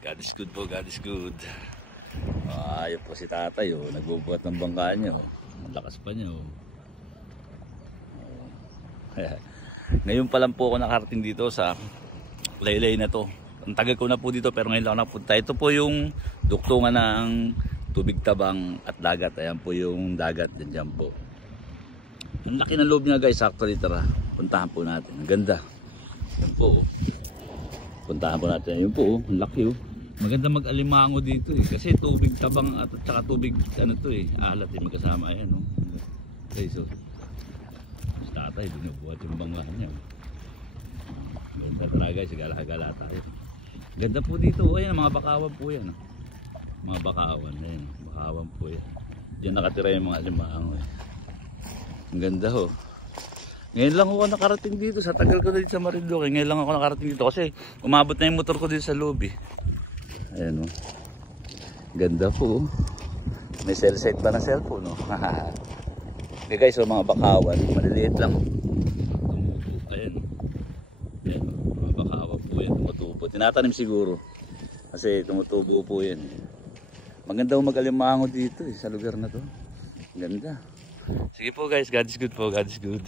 God is good po, God is good. Ayun po si tatay, oh. Nagbubuhat ng bangka niya. Oh. Ang lakas pa niya. Oh. Ngayon pa lang po ako nakarating dito sa laylay na to. Ang tagal ko na po dito pero ngayon lang ako napunta. Ito po yung duktungan ng tubig tabang at dagat. Ayan po yung dagat dyan po. Ang laki ng loob niya guys. Actually tara, puntahan po natin. Ang ganda. Ayan po. Puntahan po natin. Ayan po. Ang laki oh. Maganda mag-alimango dito eh. Kasi tubig tabang at saka tubig ano to eh. Alat eh magkasama. Ayan oh. Guys oh. Tatay, binubuhat yung banglahan niya. Ganda talaga guys, gala-gala tayo. Ganda po dito, ayan, mga bakawan po yan. Mga bakawan, ayan, bakawan po yan. Diyan nakatira yung mga alimango. Ang ganda ho. Ngayon lang ako nakarating dito, sa tagal ko na dito sa Marinduque. Ngayon lang ako nakarating dito kasi umabot na yung motor ko dito sa lobby. Ayan o. Ganda po. May cell site ba na cellphone no? Okay guys, so mga bakawan, maliliit lang. Ayan. Ayan, mga bakawan po yan, tumutubo. Tinatanim siguro. Kasi tumutubo po yan. Maganda mag-alimango dito sa lugar na to. Ganda. Sige po guys, God is good po, God is good.